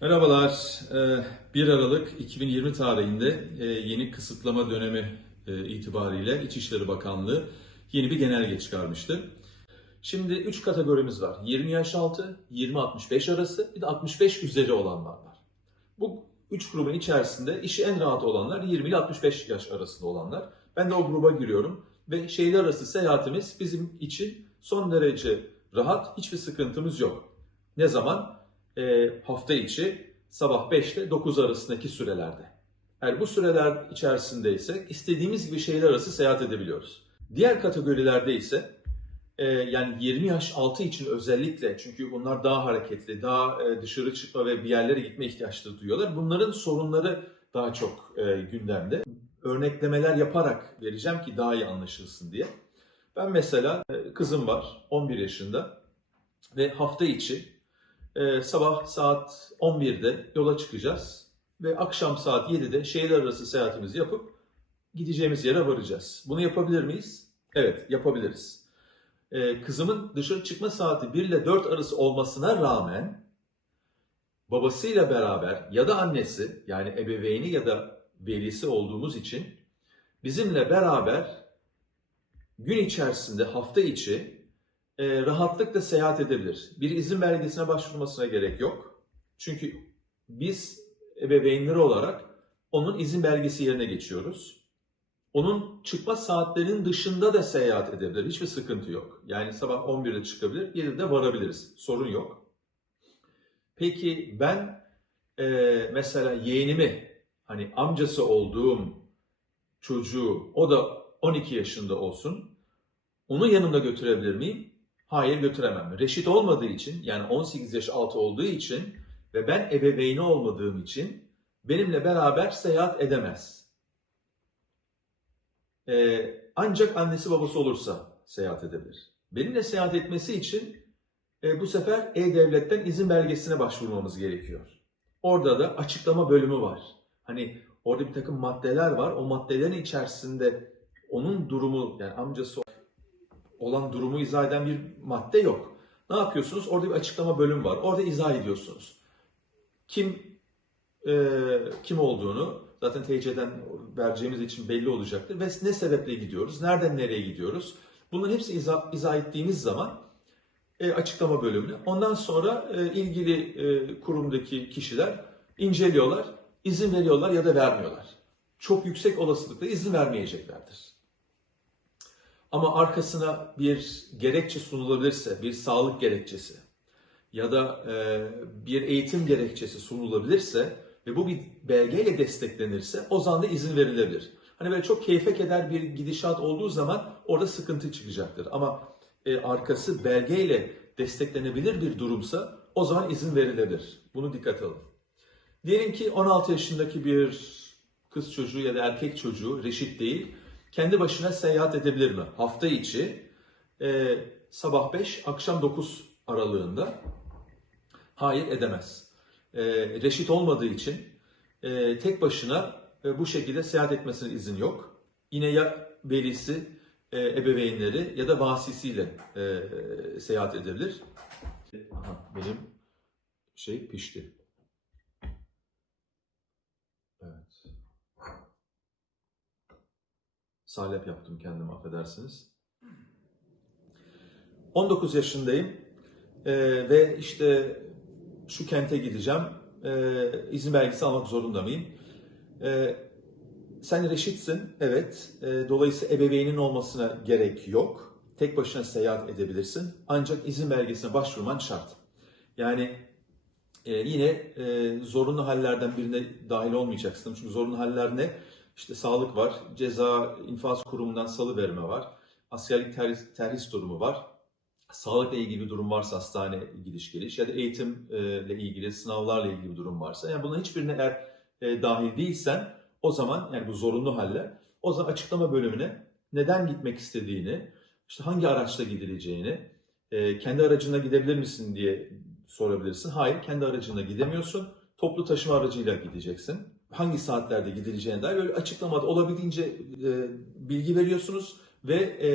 Merhabalar. Ee, 1 Aralık 2020 tarihinde e, yeni kısıtlama dönemi e, itibariyle İçişleri Bakanlığı yeni bir genelge çıkarmıştı. Şimdi 3 kategorimiz var. 20 yaş altı, 20-65 arası, bir de 65 üzeri olanlar var. Bu 3 grubun içerisinde işi en rahat olanlar 20 ile 65 yaş arasında olanlar. Ben de o gruba giriyorum ve şehirler arası seyahatimiz bizim için son derece rahat, hiçbir sıkıntımız yok. Ne zaman? E, hafta içi sabah 5 ile 9 arasındaki sürelerde. Eğer bu süreler içerisindeyse istediğimiz gibi şehirler arası seyahat edebiliyoruz. Diğer kategorilerde ise e, yani 20 yaş altı için özellikle çünkü bunlar daha hareketli, daha e, dışarı çıkma ve bir yerlere gitme ihtiyaçları duyuyorlar. Bunların sorunları daha çok e, gündemde. Örneklemeler yaparak vereceğim ki daha iyi anlaşılsın diye. Ben mesela e, kızım var 11 yaşında ve hafta içi ee, sabah saat 11'de yola çıkacağız ve akşam saat 7'de şehirler arası seyahatimizi yapıp gideceğimiz yere varacağız. Bunu yapabilir miyiz? Evet, yapabiliriz. Ee, kızımın dışarı çıkma saati 1 ile 4 arası olmasına rağmen babasıyla beraber ya da annesi yani ebeveyni ya da velisi olduğumuz için bizimle beraber gün içerisinde hafta içi e, rahatlıkla seyahat edebilir. Bir izin belgesine başvurmasına gerek yok. Çünkü biz ebeveynleri olarak onun izin belgesi yerine geçiyoruz. Onun çıkma saatlerinin dışında da seyahat edebilir. Hiçbir sıkıntı yok. Yani sabah 11'de çıkabilir, 7'de varabiliriz. Sorun yok. Peki ben e, mesela yeğenimi, hani amcası olduğum çocuğu, o da 12 yaşında olsun, onu yanımda götürebilir miyim? Hayır götüremem. Reşit olmadığı için yani 18 yaş altı olduğu için ve ben ebeveyni olmadığım için benimle beraber seyahat edemez. Ee, ancak annesi babası olursa seyahat edebilir. Benimle seyahat etmesi için e, bu sefer E-Devlet'ten izin belgesine başvurmamız gerekiyor. Orada da açıklama bölümü var. Hani orada bir takım maddeler var. O maddelerin içerisinde onun durumu yani amcası olan durumu izah eden bir madde yok. Ne yapıyorsunuz? Orada bir açıklama bölüm var. Orada izah ediyorsunuz. Kim e, kim olduğunu zaten TC'den vereceğimiz için belli olacaktır. Ve ne sebeple gidiyoruz? Nereden nereye gidiyoruz? Bunların hepsi izah, izah ettiğimiz zaman e, açıklama bölümüne. Ondan sonra e, ilgili e, kurumdaki kişiler inceliyorlar, izin veriyorlar ya da vermiyorlar. Çok yüksek olasılıkla izin vermeyeceklerdir. Ama arkasına bir gerekçe sunulabilirse, bir sağlık gerekçesi ya da e, bir eğitim gerekçesi sunulabilirse ve bu bir belgeyle desteklenirse o zaman da izin verilebilir. Hani böyle çok keyfe keder bir gidişat olduğu zaman orada sıkıntı çıkacaktır. Ama e, arkası belgeyle desteklenebilir bir durumsa o zaman izin verilebilir. Bunu dikkat alın. Diyelim ki 16 yaşındaki bir kız çocuğu ya da erkek çocuğu reşit değil kendi başına seyahat edebilir mi? Hafta içi e, sabah 5, akşam 9 aralığında hayır edemez. E, reşit olmadığı için e, tek başına e, bu şekilde seyahat etmesine izin yok. Yine ya velisi, e, ebeveynleri ya da vasisiyle e, seyahat edebilir. Aha, benim şey pişti. Evet. Salep yaptım kendime affedersiniz. 19 yaşındayım Ee, ve işte şu kente gideceğim. Ee, izin belgesi almak zorunda mıyım? Ee, sen reşitsin, evet. Ee, dolayısıyla ebeveynin olmasına gerek yok. Tek başına seyahat edebilirsin. Ancak izin belgesine başvurman şart. Yani e, yine e, zorunlu hallerden birine dahil olmayacaksın. Çünkü zorunlu haller ne? İşte sağlık var, ceza infaz kurumundan salı verme var, askerlik terhis, terhis durumu var, sağlıkla ilgili bir durum varsa hastane gidiş geliş ya da eğitimle ilgili sınavlarla ilgili bir durum varsa yani bunların hiçbirine eğer e, dahil değilsen o zaman yani bu zorunlu haller o zaman açıklama bölümüne neden gitmek istediğini, işte hangi araçla gidileceğini, e, kendi aracına gidebilir misin diye sorabilirsin. Hayır, kendi aracına gidemiyorsun. Toplu taşıma aracıyla gideceksin hangi saatlerde gidileceğine dair böyle açıklamada olabildiğince e, bilgi veriyorsunuz ve e,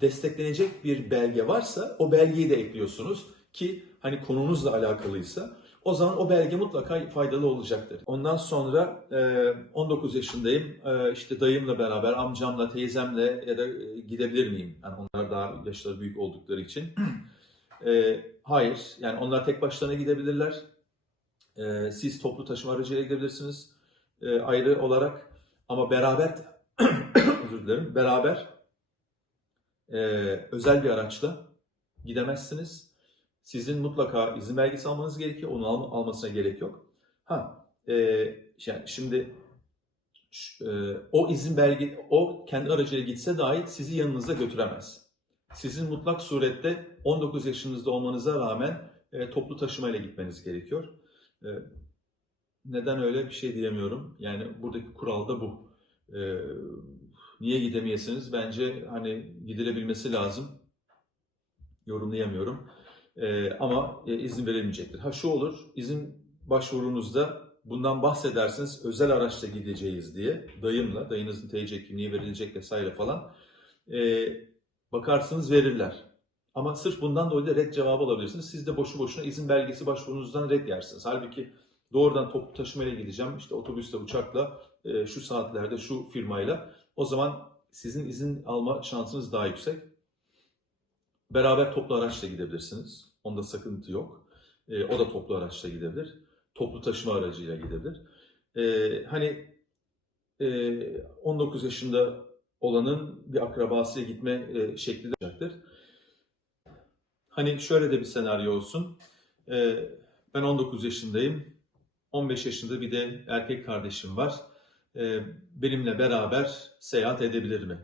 desteklenecek bir belge varsa o belgeyi de ekliyorsunuz ki hani konunuzla alakalıysa O zaman o belge mutlaka faydalı olacaktır. Ondan sonra e, 19 yaşındayım. E, işte dayımla beraber, amcamla, teyzemle ya da e, gidebilir miyim? Yani onlar daha yaşları büyük oldukları için. E, hayır. Yani onlar tek başlarına gidebilirler. E, siz toplu taşıma aracıyla gidebilirsiniz. E, ayrı olarak. Ama beraber, özür dilerim, beraber e, özel bir araçla gidemezsiniz. Sizin mutlaka izin belgesi almanız gerekiyor. Onu al- almasına gerek yok. Ha, e, yani şimdi e, o izin belge, o kendi aracıyla gitse dahi sizi yanınızda götüremez. Sizin mutlak surette 19 yaşınızda olmanıza rağmen e, toplu taşımayla gitmeniz gerekiyor. E, neden öyle bir şey diyemiyorum. Yani buradaki kural da bu. E, niye gidemeyesiniz? Bence hani gidilebilmesi lazım. Yorumlayamıyorum. Ee, ama e, izin verilmeyecektir. Ha şu olur, izin başvurunuzda bundan bahsedersiniz, özel araçla gideceğiz diye, dayımla, dayınızın TC kimliği verilecek vesaire falan. Ee, bakarsınız verirler. Ama sırf bundan dolayı da red cevabı alabilirsiniz. Siz de boşu boşuna izin belgesi başvurunuzdan red yersiniz. Halbuki doğrudan toplu taşımayla gideceğim, işte otobüsle, uçakla, e, şu saatlerde, şu firmayla. O zaman sizin izin alma şansınız daha yüksek. Beraber toplu araçla gidebilirsiniz. Onda sakıntı yok. Ee, o da toplu araçla gidebilir. Toplu taşıma aracıyla gidebilir. Ee, hani e, 19 yaşında olanın bir akrabasıyla gitme e, şekli olacaktır. Hani şöyle de bir senaryo olsun. Ee, ben 19 yaşındayım. 15 yaşında bir de erkek kardeşim var. Ee, benimle beraber seyahat edebilir mi?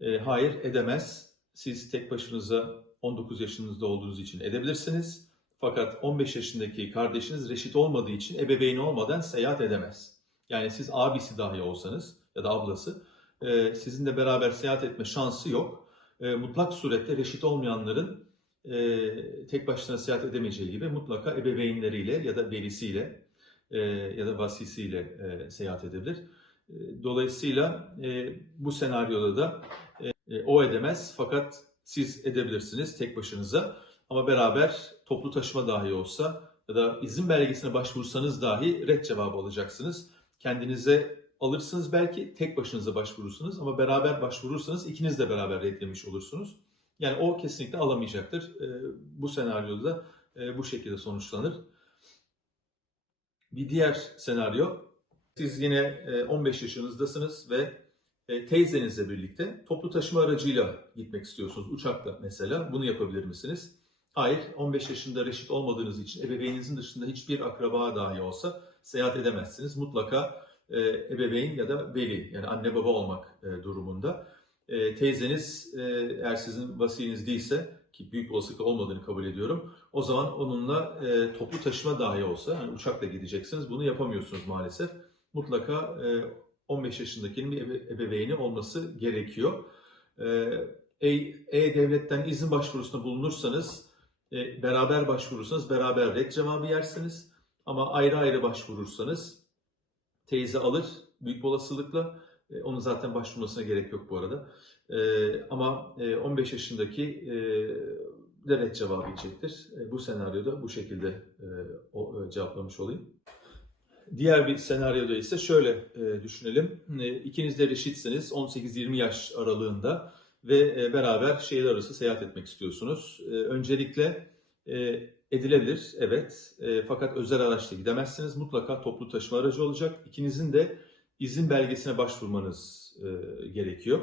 Ee, hayır, edemez. Siz tek başınıza 19 yaşınızda olduğunuz için edebilirsiniz. Fakat 15 yaşındaki kardeşiniz reşit olmadığı için ebeveyni olmadan seyahat edemez. Yani siz abisi dahi olsanız ya da ablası e, sizinle beraber seyahat etme şansı yok. E, mutlak surette reşit olmayanların e, tek başına seyahat edemeyeceği gibi mutlaka ebeveynleriyle ya da velisiyle e, ya da vasisiyle e, seyahat edebilir. Dolayısıyla e, bu senaryoda da e, o edemez fakat siz edebilirsiniz tek başınıza. Ama beraber toplu taşıma dahi olsa ya da izin belgesine başvursanız dahi red cevabı alacaksınız. Kendinize alırsınız belki tek başınıza başvurursunuz ama beraber başvurursanız ikiniz de beraber reddemiş olursunuz. Yani o kesinlikle alamayacaktır. E, bu senaryoda e, bu şekilde sonuçlanır. Bir diğer senaryo, siz yine e, 15 yaşınızdasınız ve e, teyzenizle birlikte toplu taşıma aracıyla gitmek istiyorsunuz. Uçakla mesela. Bunu yapabilir misiniz? Hayır. 15 yaşında reşit olmadığınız için ebeveyninizin dışında hiçbir akraba dahi olsa seyahat edemezsiniz. Mutlaka e, ebeveyn ya da veli yani anne baba olmak e, durumunda. E, teyzeniz e, eğer sizin vasiyiniz değilse ki büyük olasılıkla olmadığını kabul ediyorum. O zaman onunla e, toplu taşıma dahi olsa hani uçakla gideceksiniz. Bunu yapamıyorsunuz maalesef. Mutlaka e, 15 yaşındakinin bir ebe- ebeveyni olması gerekiyor. Ee, E-Devlet'ten izin başvurusunda bulunursanız, e, beraber başvurursanız beraber red cevabı yersiniz. Ama ayrı ayrı başvurursanız teyze alır büyük olasılıkla. E, Onun zaten başvurmasına gerek yok bu arada. E, Ama e, 15 yaşındaki e, de red cevabı yiyecektir. E, Bu senaryoda bu şekilde cevaplamış olayım. Diğer bir senaryoda ise şöyle düşünelim. İkiniz de reşitsiniz 18-20 yaş aralığında ve beraber şehir arası seyahat etmek istiyorsunuz. Öncelikle edilebilir evet fakat özel araçla gidemezsiniz. Mutlaka toplu taşıma aracı olacak. İkinizin de izin belgesine başvurmanız e, gerekiyor.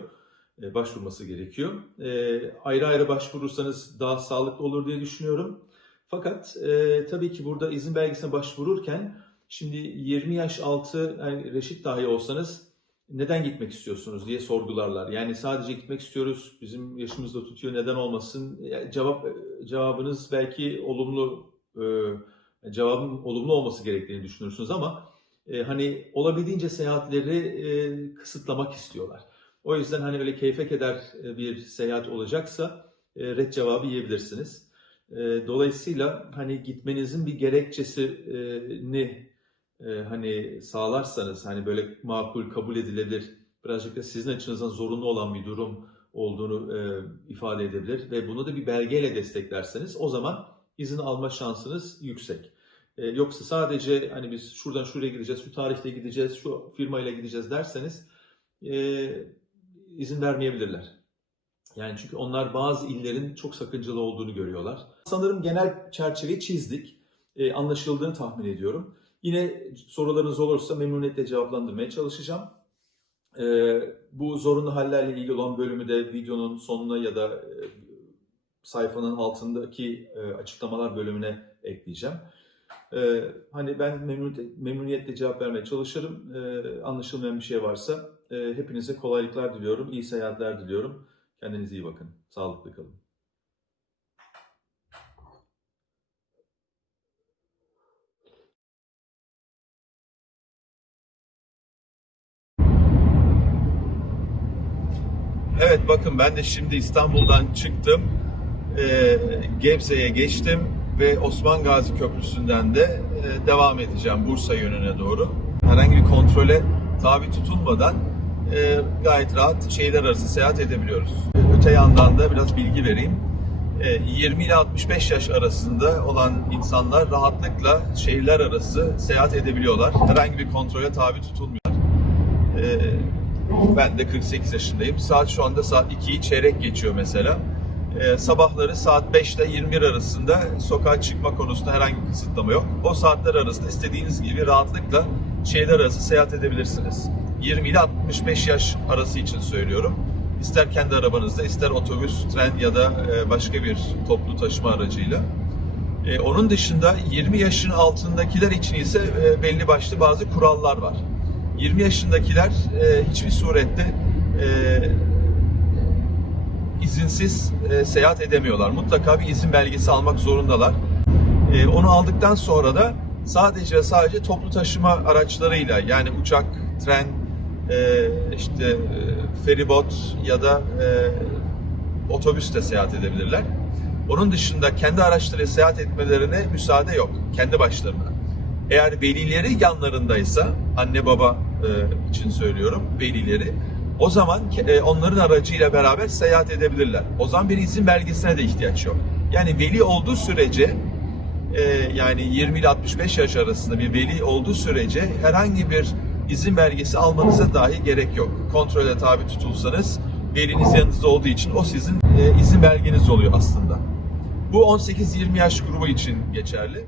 E, başvurması gerekiyor. E, ayrı ayrı başvurursanız daha sağlıklı olur diye düşünüyorum. Fakat e, tabii ki burada izin belgesine başvururken Şimdi 20 yaş altı yani reşit dahi olsanız neden gitmek istiyorsunuz diye sorgularlar. Yani sadece gitmek istiyoruz, bizim yaşımızda tutuyor, neden olmasın? Yani cevap cevabınız belki olumlu, e, cevabın olumlu olması gerektiğini düşünürsünüz ama e, hani olabildiğince seyahatleri e, kısıtlamak istiyorlar. O yüzden hani öyle keyfe keder e, bir seyahat olacaksa e, red cevabı yiyebilirsiniz. E, dolayısıyla hani gitmenizin bir gerekçesini e, hani sağlarsanız hani böyle makul kabul edilebilir birazcık da sizin açınızdan zorunlu olan bir durum olduğunu e, ifade edebilir ve bunu da bir belgeyle desteklerseniz o zaman izin alma şansınız yüksek. E, yoksa sadece hani biz şuradan şuraya gideceğiz, şu tarihte gideceğiz, şu firmayla gideceğiz derseniz e, izin vermeyebilirler. Yani çünkü onlar bazı illerin çok sakıncalı olduğunu görüyorlar. Sanırım genel çerçeveyi çizdik. E, anlaşıldığını tahmin ediyorum. Yine sorularınız olursa memnuniyetle cevaplandırmaya çalışacağım. E, bu zorunlu hallerle ilgili olan bölümü de videonun sonuna ya da e, sayfanın altındaki e, açıklamalar bölümüne ekleyeceğim. E, hani ben memnuniyetle, memnuniyetle cevap vermeye çalışırım. E, anlaşılmayan bir şey varsa e, hepinize kolaylıklar diliyorum, iyi seyahatler diliyorum. Kendinize iyi bakın. Sağlıklı kalın. Evet bakın ben de şimdi İstanbul'dan çıktım. Ee, Gebze'ye geçtim ve Osman Gazi Köprüsü'nden de e, devam edeceğim Bursa yönüne doğru. Herhangi bir kontrole tabi tutulmadan e, gayet rahat şehirler arası seyahat edebiliyoruz. Öte yandan da biraz bilgi vereyim. E, 20 ile 65 yaş arasında olan insanlar rahatlıkla şehirler arası seyahat edebiliyorlar. Herhangi bir kontrole tabi tutulmuyorlar. E, ben de 48 yaşındayım. Saat şu anda saat 2'yi çeyrek geçiyor mesela. Ee, sabahları saat 5 ile 21 arasında sokağa çıkma konusunda herhangi bir kısıtlama yok. O saatler arasında istediğiniz gibi rahatlıkla şehirler arası seyahat edebilirsiniz. 20 ile 65 yaş arası için söylüyorum. İster kendi arabanızda, ister otobüs, tren ya da e, başka bir toplu taşıma aracıyla. E, onun dışında 20 yaşın altındakiler için ise e, belli başlı bazı kurallar var. 20 yaşındakiler hiçbir surette izinsiz e, seyahat edemiyorlar. Mutlaka bir izin belgesi almak zorundalar. E, onu aldıktan sonra da sadece sadece toplu taşıma araçlarıyla yani uçak, tren, e, işte e, feribot ya da e, otobüsle seyahat edebilirler. Onun dışında kendi araçlarıyla seyahat etmelerine müsaade yok. Kendi başlarına. Eğer velileri yanlarındaysa, anne baba e, için söylüyorum, velileri, o zaman e, onların aracıyla beraber seyahat edebilirler. O zaman bir izin belgesine de ihtiyaç yok. Yani veli olduğu sürece, e, yani 20 ile 65 yaş arasında bir veli olduğu sürece herhangi bir izin belgesi almanıza dahi gerek yok. Kontrole tabi tutulsanız, veliniz yanınızda olduğu için o sizin e, izin belgeniz oluyor aslında. Bu 18-20 yaş grubu için geçerli.